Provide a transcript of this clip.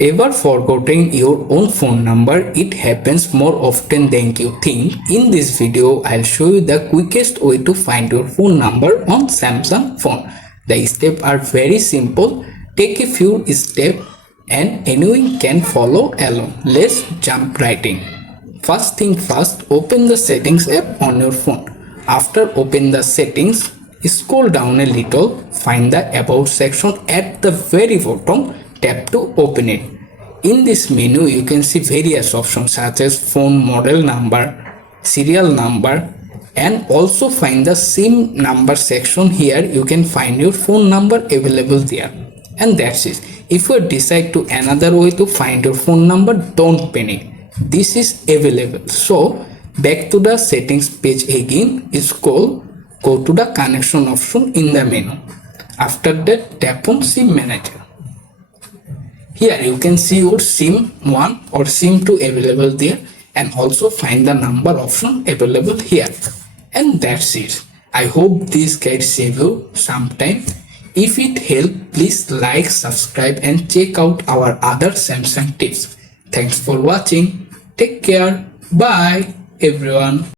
Ever forgotten your own phone number? It happens more often than you think. In this video, I'll show you the quickest way to find your phone number on Samsung phone. The steps are very simple. Take a few steps and anyone can follow along. Let's jump right in. First thing first, open the settings app on your phone. After open the settings, scroll down a little, find the about section at the very bottom, tap to open it. In this menu, you can see various options such as phone model number, serial number, and also find the SIM number section. Here you can find your phone number available there. And that's it. If you decide to another way to find your phone number, don't panic. This is available. So back to the settings page again, scroll, go to the connection option in the menu. After that, tap on SIM manager. Here you can see your SIM 1 or SIM 2 available there, and also find the number option available here. And that's it. I hope this guide save you some time. If it helped, please like, subscribe and check out our other Samsung tips. Thanks for watching. Take care. Bye everyone.